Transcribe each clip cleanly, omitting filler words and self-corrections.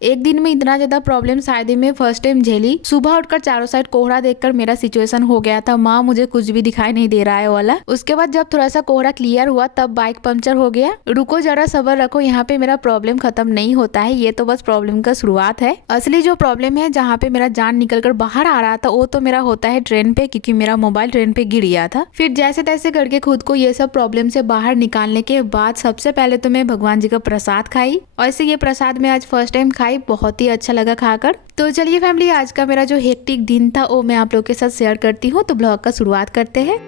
एक दिन में इतना ज्यादा प्रॉब्लम शायद ही मैं फर्स्ट टाइम झेली। सुबह उठकर चारों साइड कोहरा देखकर मेरा सिचुएशन हो गया था, माँ मुझे कुछ भी दिखाई नहीं दे रहा है वाला। उसके बाद जब थोड़ा सा कोहरा क्लियर हुआ तब बाइक पंचर हो गया। रुको जरा सब्र रखो, यहाँ पे मेरा प्रॉब्लम खत्म नहीं होता है, ये तो बस प्रॉब्लम का शुरुआत है। असली जो प्रॉब्लम है जहाँ पे मेरा जान निकल कर बाहर आ रहा था वो तो मेरा होता है ट्रेन पे, क्योंकि मेरा मोबाइल ट्रेन पे गिर गया था। फिर जैसे तैसे करके खुद को ये सब प्रॉब्लम से बाहर निकालने के बाद सबसे पहले तो मैं भगवान जी का प्रसाद खाई। वैसे ये प्रसाद मैं आज फर्स्ट टाइम खाई, बहुत ही अच्छा लगा खाकर। तो चलिए फैमिली, आज का मेरा जो हेक्टिक दिन था वो मैं आप लोग के साथ शेयर करती हूँ। तो ब्लॉग का शुरुआत करते हैं।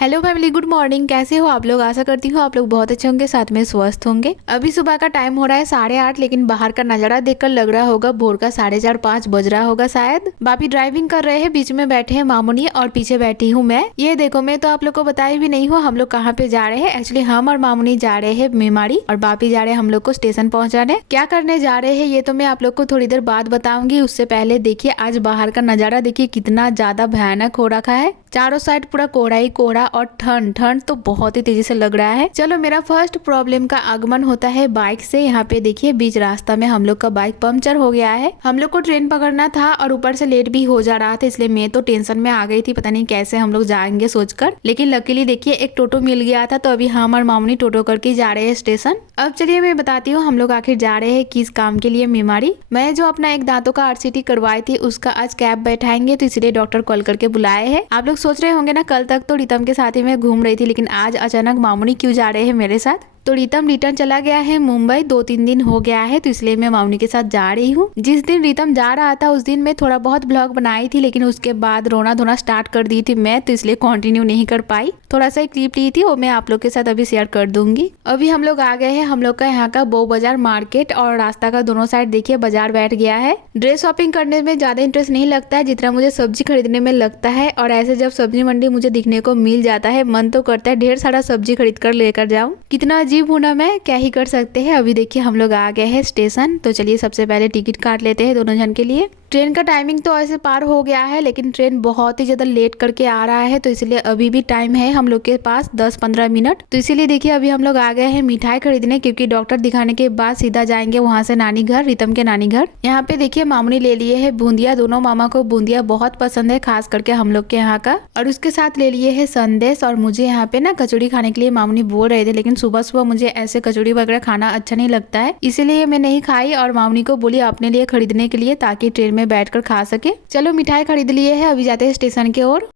Hello family, good morning. कैसे हो आप लोग? आशा करती हूँ आप लोग बहुत अच्छे होंगे, साथ में स्वस्थ होंगे। अभी सुबह का टाइम हो रहा है 8:30, लेकिन बाहर का नजारा देखकर लग रहा होगा भोर का 4:30-5 बज रहा होगा शायद। बापी ड्राइविंग कर रहे हैं, बीच में बैठे हैं मामूनी और पीछे बैठी हूँ मैं। ये देखो, मैं तो आप लोग को बताई भी नहीं हूँ हम लोग कहाँ पे जा रहे हैं। एक्चुअली हम और मामूनी जा रहे हैं मेमाड़ी और बापी जा रहे हैं हम लोग को स्टेशन पहुँचाने। क्या करने जा रहे हैं ये तो मैं आप लोग को थोड़ी देर बाद बताऊंगी। उससे पहले देखिए आज बाहर का नजारा देखिए कितना ज्यादा भयानक हो रखा है। चारों साइड पूरा कोहरा ही कोहरा और ठंड तो बहुत ही तेजी से लग रहा है। चलो, मेरा फर्स्ट प्रॉब्लम का आगमन होता है बाइक से। यहाँ पे देखिए बीच रास्ता में हम लोग का बाइक पंक्चर हो गया है। हम लोग को ट्रेन पकड़ना था और ऊपर से लेट भी हो जा रहा था, इसलिए मैं तो टेंशन में आ गई थी, पता नहीं कैसे हम लोग जाएंगे सोचकर। लेकिन लकीली देखिए एक टोटो मिल गया था, तो अभी हम और मामूनी टोटो करके जा रहे हैं स्टेशन। अब चलिए मैं बताती हूँ हम लोग आखिर जा रहे हैं किस काम के लिए। मेमाड़ी मैं जो अपना एक दांतों का RCT करवाई थी उसका आज कैब बैठाएंगे, तो इसलिए डॉक्टर कॉल करके बुलाए हैं। आप लोग सोच रहे होंगे ना, कल तक तो रितम के साथ ही मैं घूम रही थी, लेकिन आज अचानक मामूनी क्यों जा रहे हैं मेरे साथ। तो रितम रिटर्न चला गया है मुंबई, 2-3 दिन हो गया है, तो इसलिए मैं मामूनी के साथ जा रही हूँ। जिस दिन रितम जा रहा था उस दिन मैं थोड़ा बहुत ब्लॉग बनाई थी, लेकिन उसके बाद रोना धोना स्टार्ट कर दी थी मैं, तो इसलिए कंटिन्यू नहीं कर पाई। थोड़ा सा क्लिप ली थी वो मैं आप लोग के साथ अभी शेयर कर दूंगी। अभी हम लोग आ गए हैं हम लोग का यहाँ का बो बाजार मार्केट, और रास्ता का दोनों साइड देखिए बाजार बैठ गया है। ड्रेस शॉपिंग करने में ज्यादा इंटरेस्ट नहीं लगता है जितना मुझे सब्जी खरीदने में लगता है, और ऐसे जब सब्जी मंडी मुझे दिखने को मिल जाता है मन तो करता है ढेर सारा सब्जी खरीद कर लेकर जाऊँ। कितना अजीब हूँ ना मैं, क्या ही कर सकते हैं। अभी देखिए हम लोग आ गए हैं स्टेशन, तो चलिए सबसे पहले टिकट काट लेते हैं दोनों जन के लिए। ट्रेन का टाइमिंग तो ऐसे पार हो गया है, लेकिन ट्रेन बहुत ही ज्यादा लेट करके आ रहा है, तो इसलिए अभी भी टाइम है हम लोग के पास 10-15 मिनट। तो इसीलिए देखिए अभी हम लोग आ गए हैं मिठाई खरीदने, क्योंकि डॉक्टर दिखाने के बाद सीधा जाएंगे वहां से नानी घर, रितम के नानी घर। यहाँ पे देखिए मामूनी ले लिए है बूंदिया, दोनों मामा को बूंदिया बहुत पसंद है, खास करके हम लोग के यहाँ का। और उसके साथ ले लिए है संदेश, और मुझे यहाँ पे ना कचौड़ी खाने के लिए मामूनी बोल रहे थे, लेकिन सुबह सुबह मुझे ऐसे कचौड़ी वगैरह खाना अच्छा नहीं लगता है, इसीलिए मैं नहीं खाई और मामूनी को बोली अपने लिए खरीदने के लिए, ताकि ट्रेन में बैठकर खा सके। चलो मिठाई खरीद लिए है, अभी जाते हैं स्टेशन की ओर।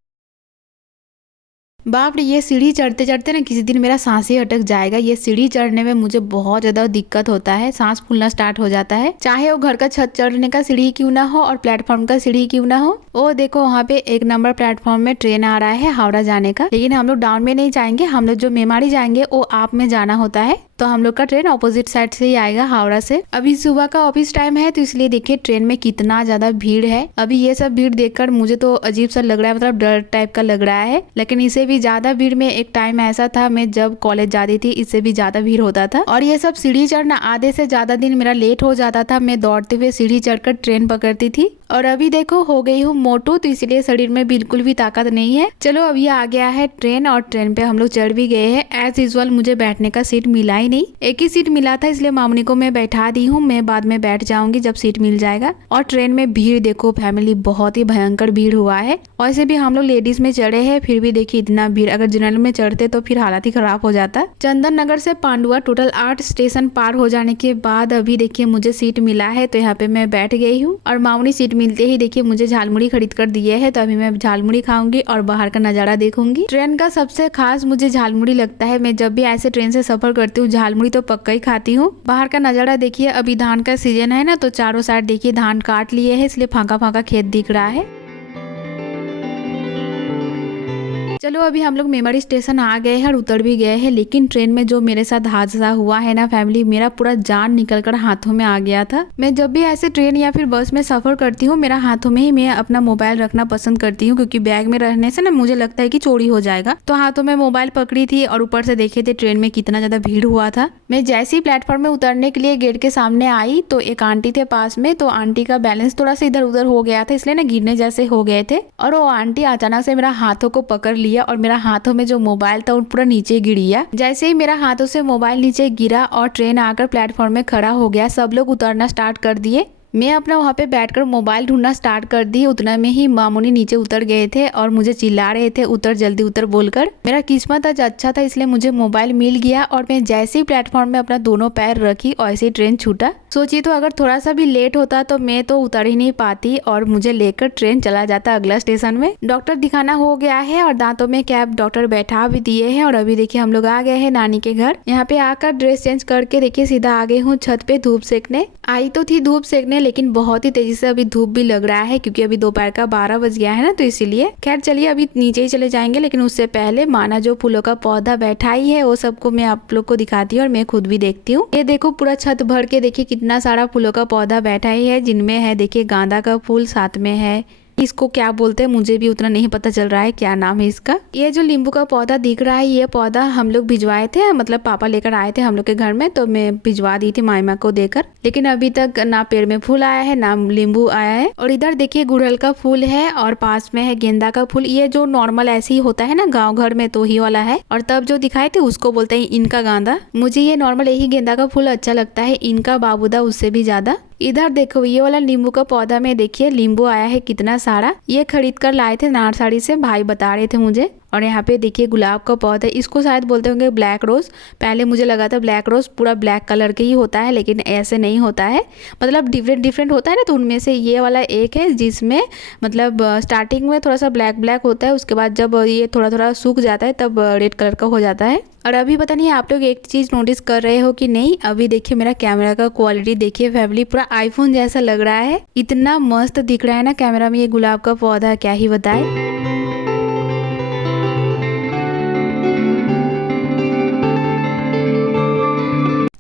बाप रे, ये सीढ़ी चढ़ते चढ़ते ना किसी दिन मेरा सांस ही अटक जाएगा। ये सीढ़ी चढ़ने में मुझे बहुत ज्यादा दिक्कत होता है, सांस फूलना स्टार्ट हो जाता है, चाहे वो घर का छत चढ़ने का सीढ़ी क्यों ना हो और प्लेटफॉर्म का सीढ़ी क्यों ना हो। वो देखो वहाँ पे 1 नंबर प्लेटफॉर्म में ट्रेन आ रहा है हावड़ा जाने का, लेकिन हम लोग डाउन में नहीं जाएंगे, हम लोग जो मेमाड़ी जाएंगे वो आप में जाना होता है, तो हम लोग का ट्रेन ऑपोजिट साइड से ही आएगा हावड़ा से। अभी सुबह का ऑफिस टाइम है, तो इसलिए देखिए ट्रेन में कितना ज्यादा भीड़ है। अभी ये सब भीड़ देखकर मुझे तो अजीब सा लग रहा है, मतलब डर टाइप का लग रहा है। लेकिन इससे भी ज्यादा भीड़ में एक टाइम ऐसा था मैं जब कॉलेज जाती थी, इससे भी ज्यादा भीड़ होता था। और ये सब सीढ़ी चढ़ना आधे से ज्यादा दिन मेरा लेट हो जाता था, मैं दौड़ते हुए सीढ़ी चढ़कर ट्रेन पकड़ती थी। और अभी देखो हो गई हूँ मोटू, तो इसलिए शरीर में बिल्कुल भी ताकत नहीं है। चलो अभी आ गया है ट्रेन, और ट्रेन पे हम लोग चढ़ भी गए हैं। एज यूजुअल मुझे बैठने का सीट मिला ही नहीं, एक ही सीट मिला था, इसलिए मामूनी को मैं बैठा दी हूँ, मैं बाद में बैठ जाऊंगी जब सीट मिल जाएगा। और ट्रेन में भीड़ देखो फैमिली, बहुत ही भयंकर भीड़ हुआ है। वैसे भी हम लोग लेडीज में चढ़े हैं, फिर भी देखिए इतना भीड़, अगर जनरल में चढ़ते तो फिर हालत ही खराब हो जाता। चंदन नगर से पांडुआ टोटल 8 स्टेशन पार हो जाने के बाद अभी देखिए मुझे सीट मिला है, तो यहाँ पे मैं बैठ गई हूँ। और मामूनी सीट मिलते ही देखिए मुझे झालमुड़ी खरीद कर दिए है, तो अभी मैं झालमुड़ी खाऊंगी और बाहर का नजारा देखूंगी। ट्रेन का सबसे खास मुझे झालमुड़ी लगता है, मैं जब भी ऐसे ट्रेन से सफर करती हूँ झालमुड़ी तो पक्का ही खाती हूँ। बाहर का नजारा देखिए, अभी धान का सीजन है ना, तो चारों साइड देखिए धान काट लिए है, इसलिए फांका फांका खेत दिख रहा है। चलो अभी हम लोग मेमाड़ी स्टेशन आ गए हैं और उतर भी गए हैं, लेकिन ट्रेन में जो मेरे साथ हादसा हुआ है ना फैमिली, मेरा पूरा जान निकलकर हाथों में आ गया था। मैं जब भी ऐसे ट्रेन या फिर बस में सफर करती हूँ, मेरा हाथों में ही मैं अपना मोबाइल रखना पसंद करती हूँ, क्योंकि बैग में रहने से ना मुझे लगता है कि चोरी हो जाएगा। तो हाथों में मोबाइल पकड़ी थी और ऊपर से देखे थे ट्रेन में कितना ज्यादा भीड़ हुआ था। मैं जैसे ही प्लेटफॉर्म में उतरने के लिए गेट के सामने आई, तो एक आंटी थे पास में, तो आंटी का बैलेंस थोड़ा सा इधर उधर हो गया था, इसलिए ना गिरने जैसे हो गए थे, और वो आंटी अचानक से मेरा हाथों को पकड़ लिया लिया और मेरा हाथों में जो मोबाइल था वो पूरा नीचे गिर गया। जैसे ही मेरा हाथों से मोबाइल नीचे गिरा और ट्रेन आकर प्लेटफॉर्म में खड़ा हो गया, सब लोग उतरना स्टार्ट कर दिए। मैं अपना वहाँ पे बैठकर मोबाइल ढूंढना स्टार्ट कर दी। उतना में ही मामूनी नीचे उतर गए थे और मुझे चिल्ला रहे थे उतर जल्दी उतर बोलकर। मेरा किस्मत आज अच्छा था इसलिए मुझे मोबाइल मिल गया और मैं जैसे ही प्लेटफॉर्म में अपना दोनों पैर रखी वैसे ही ट्रेन छूटा। सोचिए तो अगर थोड़ा सा भी लेट होता तो मैं तो उतर ही नहीं पाती और मुझे लेकर ट्रेन चला जाता अगला स्टेशन में। डॉक्टर दिखाना हो गया है और दांतों में कैप डॉक्टर बैठा भी दिए हैं और अभी देखिए हम लोग आ गए हैं नानी के घर। यहाँ पे आकर ड्रेस चेंज करके देखिए सीधा आ गई हूँ छत पे धूप सेकने। आई तो थी धूप सेकने लेकिन बहुत ही तेजी से अभी धूप भी लग रहा है क्योंकि अभी दोपहर का 12 बज गया है ना, तो इसीलिए खैर चलिए अभी नीचे ही चले जाएंगे। लेकिन उससे पहले माना जो फूलों का पौधा बैठा ही है वो सबको मैं आप लोग को दिखाती हूँ और मैं खुद भी देखती हूँ। ये देखो पूरा छत भर के देखिए कितना सारा फूलों का पौधा बैठा ही है, जिनमें है देखिए गांदा का फूल साथ में है। इसको क्या बोलते हैं मुझे भी उतना नहीं पता चल रहा है क्या नाम है इसका। ये जो नींबू का पौधा दिख रहा है ये पौधा हम लोग भिजवाए थे, मतलब पापा लेकर आए थे हम लोग के घर में, तो मैं भिजवा दी थी मायमा को देकर। लेकिन अभी तक ना पेड़ में फूल आया है ना नींबू आया है। और इधर देखिए गुड़हल का फूल है और पास में है गेंदा का फूल। ये जो नॉर्मल ऐसे ही होता है ना गाँव घर में तो ही वाला है, और तब जो दिखाए थे उसको बोलते हैं इनका गांदा। मुझे ये नॉर्मल यही गेंदा का फूल अच्छा लगता है, इनका बाबूदा उससे भी ज्यादा। इधर देखो ये वाला नींबू का पौधा में देखिए नींबू आया है कितना सारा। ये खरीद कर लाए थे नारसाड़ी से, भाई बता रहे थे मुझे। और यहाँ पे देखिए गुलाब का पौधा, इसको शायद बोलते होंगे ब्लैक रोज। पहले मुझे लगा था ब्लैक रोज पूरा ब्लैक कलर के ही होता है, लेकिन ऐसे नहीं होता है, मतलब डिफरेंट होता है ना। तो उनमें से ये वाला एक है जिसमें मतलब स्टार्टिंग में थोड़ा सा ब्लैक ब्लैक होता है, उसके बाद जब ये थोड़ा थोड़ा सूख जाता है तब रेड कलर का हो जाता है। और अभी पता नहीं आप लोग एक चीज नोटिस कर रहे हो कि नहीं, अभी देखिए मेरा कैमरा का क्वालिटी देखिए फैमिली, पूरा आईफोन जैसा लग रहा है। इतना मस्त दिख रहा है ना कैमरा में ये गुलाब का पौधा, क्या ही बताए।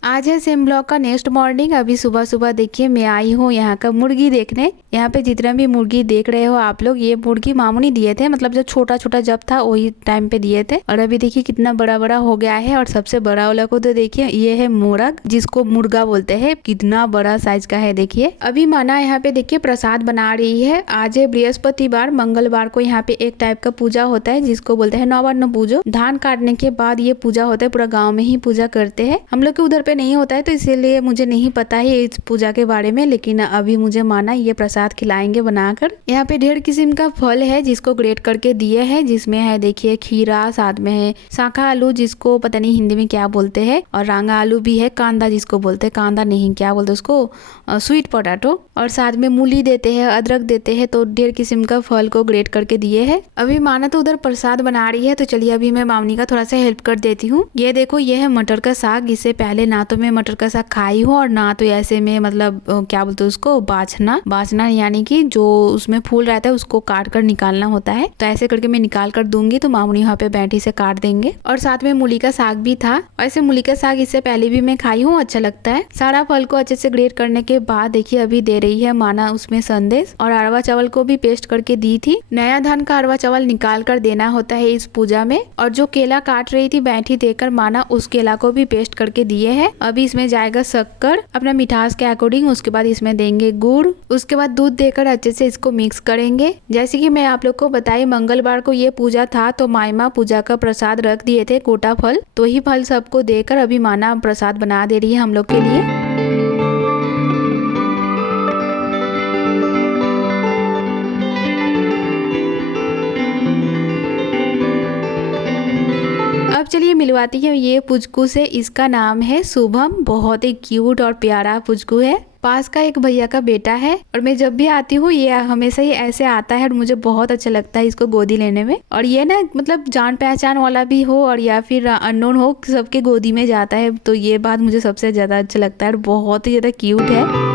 आज है सेम ब्लॉग का नेक्स्ट मॉर्निंग। अभी सुबह सुबह देखिए मैं आई हूँ यहाँ का मुर्गी देखने। यहाँ पे जितना भी मुर्गी देख रहे हो आप लोग, ये मुर्गी मामूनी दिए थे, मतलब जो छोटा छोटा जब था वही टाइम पे दिए थे। और अभी देखिए कितना बड़ा बड़ा हो गया है। और सबसे बड़ा वाला को तो देखिए ये है मोरग, जिसको मुर्गा बोलते हैं, कितना बड़ा साइज का है देखिए। अभी माना यहाँ पे देखिए प्रसाद बना रही है। आज है बृहस्पतिवार, मंगलवार को यहाँ पे एक टाइप का पूजा होता है जिसको बोलते हैं नवान्न पूजो। धान काटने के बाद ये पूजा होता है, पूरा गाँव में ही पूजा करते हैं। हम लोग के उधर पे नहीं होता है तो इसीलिए मुझे नहीं पता है इस पूजा के बारे में, लेकिन अभी मुझे माना ये प्रसाद खिलाएंगे बनाकर। यहाँ पे ढेर किस्म का फल है जिसको ग्रेट करके दिए हैं, जिसमें है देखिए खीरा, साथ में है शाखा आलू जिसको पता नहीं हिंदी में क्या बोलते हैं, और रांगा आलू भी है, कांदा जिसको बोलते हैं, कांदा नहीं क्या बोलते उसको, स्वीट पोटैटो, और साथ में मूली देते हैं, अदरक देते हैं। तो ढेर किस्म का फल को ग्रेट करके दिए है। अभी माना तो उधर प्रसाद बना रही है, तो चलिए अभी मैं मामनी का थोड़ा सा हेल्प कर देती हूँ। ये देखो ये है मटर का साग। इससे पहले ना तो मैं मटर का साग खाई हूँ और ना तो ऐसे में मतलब क्या बोलते हैं उसको, बाछना यानी कि जो उसमें फूल रहता है उसको काट कर निकालना होता है। तो ऐसे करके मैं निकाल कर दूंगी तो मामूनी यहाँ पे बैठी से काट देंगे। और साथ में मूली का साग भी था। वैसे मूली का साग इससे पहले भी मैं खाई हूँ, अच्छा लगता है। सारा फल को अच्छे से ग्रेट करने के बाद देखिए अभी दे रही है माना उसमें संदेश, और अरवा चावल को भी पेस्ट करके दी थी। नया धान का अरवा चावल निकाल कर देना होता है इस पूजा में। और जो केला काट रही थी बैठी देकर माना, उस केला को भी पेस्ट करके दिए है। अभी इसमें जाएगा शक्कर अपना मिठास के अकॉर्डिंग, उसके बाद इसमें देंगे गुड़, उसके बाद दूध देकर अच्छे से इसको मिक्स करेंगे। जैसे कि मैं आप लोग को बताई मंगलवार को ये पूजा था तो मायमा पूजा का प्रसाद रख दिए थे कोटा फल, तो ही फल सबको देकर अभी माना प्रसाद बना दे रही है हम लोग के लिए। अब चलिए मिलवाती है ये पुचकू से। इसका नाम है शुभम, बहुत ही क्यूट और प्यारा पुचकू है। पास का एक भैया का बेटा है और मैं जब भी आती हूँ ये हमेशा ही ऐसे आता है और मुझे बहुत अच्छा लगता है इसको गोदी लेने में। और ये ना मतलब जान पहचान वाला भी हो और या फिर अननोन हो, सबके गोदी में जाता है, तो ये बात मुझे सबसे ज्यादा अच्छा लगता है और बहुत ही ज्यादा क्यूट है।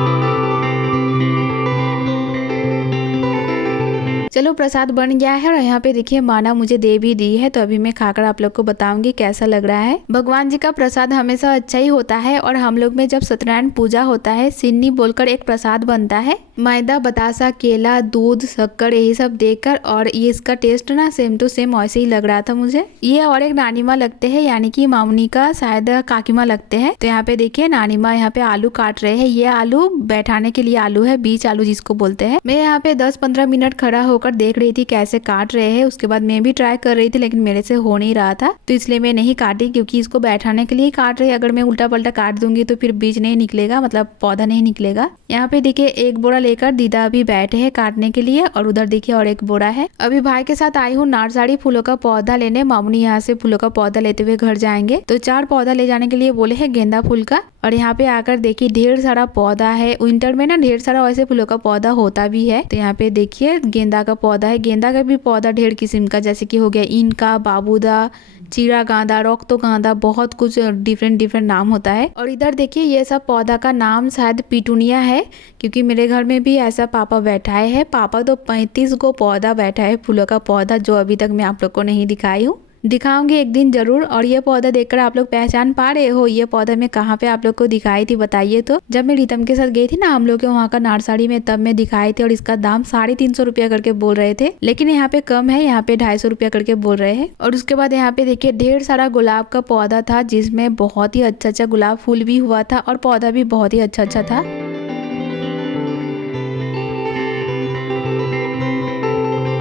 चलो प्रसाद बन गया है और यहाँ पे देखिए माना मुझे दे भी दी है, तो अभी मैं खाकर आप लोग को बताऊंगी कैसा लग रहा है। भगवान जी का प्रसाद हमेशा अच्छा ही होता है और हम लोग में जब सत्यनारायण पूजा होता है सिन्नी बोलकर एक प्रसाद बनता है, मैदा, बतासा, केला, दूध, शक्कर यही सब देकर। और ये इसका टेस्ट ना सेम टू सेम वैसे ही लग रहा था मुझे। ये और एक नानी माँ लगते हैं, यानी कि मामुनी का शायद काकी माँ लगते हैं। तो यहाँ पे देखिए नानी माँ यहाँ पे आलू काट रहे हैं। ये आलू बैठाने के लिए आलू है, बीच आलू जिसको बोलते हैं। मैं यहाँ पे 10-15 मिनट खड़ा हो होकर देख रही थी कैसे काट रहे हैं। उसके बाद मैं भी ट्राई कर रही थी लेकिन मेरे से हो नहीं रहा था, तो इसलिए मैं नहीं काटी, क्योंकि इसको बैठाने के लिए काट रही। अगर मैं उल्टा पल्टा काट दूंगी तो फिर बीज नहीं निकलेगा, मतलब पौधा नहीं निकलेगा। यहाँ पे देखिए एक बोरा लेकर दीदा अभी बैठे हैं काटने के लिए, और उधर देखिए और एक बोरा है। अभी भाई के साथ आई हूँ नार्सरी फूलों का पौधा लेने। मामूनी यहाँ से फूलों का पौधा लेते हुए घर जाएंगे, तो 4 पौधा ले जाने के लिए बोले है गेंदा फूल का। और यहाँ पे आकर देखिए ढेर सारा पौधा है। विंटर में ना ढेर सारा वैसे फूलों का पौधा होता भी है। तो यहाँ पे देखिए गेंदा का पौधा है। गेंदा का भी पौधा ढेर किस्म का, जैसे कि हो गया इनका, बाबूदा, चीरा गांदा, रॉक्तो गांदा, बहुत कुछ डिफरेंट नाम होता है। और इधर देखिए ये सब पौधा का नाम शायद पिटूनिया है, क्योंकि मेरे घर में भी ऐसा पापा बैठाए है। पापा तो 35 गो पौधा बैठा है फूलों का पौधा, जो अभी तक मैं आप लोग को नहीं दिखाई हूँ। दिखाऊंगी एक दिन जरूर। और ये पौधा देखकर आप लोग पहचान पा रहे हो ये पौधा मैं कहाँ पे आप लोग को दिखाई थी बताइए। तो जब मैं रितम के साथ गई थी ना हम लोग के वहाँ का नार्सरी में, तब मैं दिखाई थी। और इसका दाम 350 रुपया करके बोल रहे थे, लेकिन यहाँ पे कम है, यहाँ पे 250 रुपया करके बोल रहे हैं। और उसके बाद यहाँ पे देखिए ढेर सारा गुलाब का पौधा था, जिसमें बहुत ही अच्छा गुलाब फूल भी हुआ था और पौधा भी बहुत ही अच्छा था।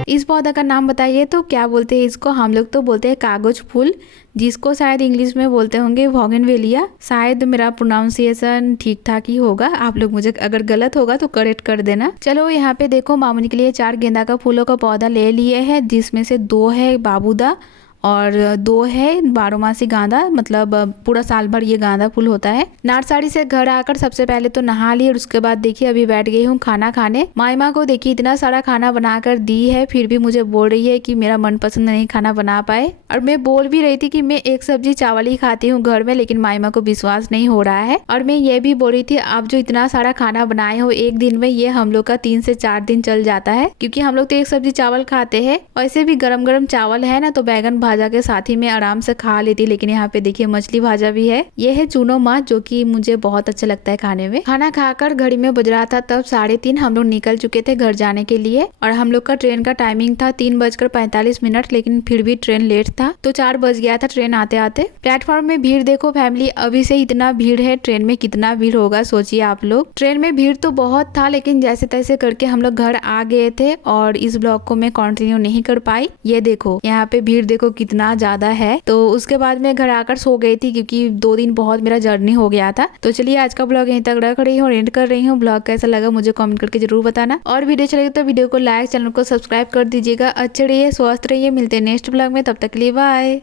इस पौधा का नाम बताइए तो क्या बोलते हैं इसको? हम लोग तो बोलते हैं कागज फूल, जिसको शायद इंग्लिश में बोलते होंगे बोगनवेलिया। शायद मेरा प्रोनाउंसिएशन ठीक ठाक ही होगा, आप लोग मुझे अगर गलत होगा तो करेक्ट कर देना। चलो यहाँ पे देखो मामूनी के लिए 4 गेंदा का फूलों का पौधा ले लिए हैं, जिसमें से 2 है बाबूदा और 2 है बारोमासी गांदा, मतलब पूरा साल भर ये गांदा फूल होता है। नार्सरी से घर आकर सबसे पहले तो नहा ली, और उसके बाद देखिए अभी बैठ गई हूँ खाना खाने। माइमा को देखिए इतना सारा खाना बनाकर दी है, फिर भी मुझे बोल रही है कि मेरा मनपसंद नहीं खाना बना पाए। और मैं बोल भी रही थी कि मैं एक सब्जी चावल ही खाती हूँ घर में, लेकिन माइमा को विश्वास नहीं हो रहा है। और मैं ये भी बोल रही थी आप जो इतना सारा खाना बनाए हो एक दिन में, ये हम लोग का 3 से 4 दिन चल जाता है, क्योंकि हम लोग तो एक सब्जी चावल खाते हैं। वैसे भी गरम चावल है ना, तो बैगन भाजा के साथ ही मैं आराम से खा लेती। लेकिन यहाँ पे देखिए मछली भाजा भी है। ये है चूनो माछ, जो कि मुझे बहुत अच्छा लगता है खाने में। खाना खाकर घड़ी में बज रहा था तब 3:30, हम लोग निकल चुके थे घर जाने के लिए। और हम लोग का ट्रेन का टाइमिंग था 3:45, लेकिन फिर भी ट्रेन लेट था, तो 4 बज गया था ट्रेन आते आते। प्लेटफॉर्म में भीड़ देखो फैमिली, अभी से इतना भीड़ है, ट्रेन में कितना भीड़ होगा सोचिए आप लोग। ट्रेन में भीड़ तो बहुत था, लेकिन जैसे तैसे करके हम लोग घर आ गए थे। और इस ब्लॉग को मैं कंटिन्यू नहीं कर पाई। ये देखो यहाँ पे भीड़ देखो कितना ज्यादा है। तो उसके बाद मैं घर आकर सो गई थी, क्योंकि 2 दिन बहुत मेरा जर्नी हो गया था। तो चलिए आज का ब्लॉग यहीं तक रख रही हूँ, एंड कर रही हूँ। ब्लॉग कैसा लगा मुझे कमेंट करके जरूर बताना, और वीडियो अच्छा लगे तो वीडियो को लाइक, चैनल को सब्सक्राइब कर दीजिएगा। अच्छे रहिए, स्वस्थ रहिए, मिलते हैं नेक्स्ट ब्लॉग में, तब तक के लिए बाय।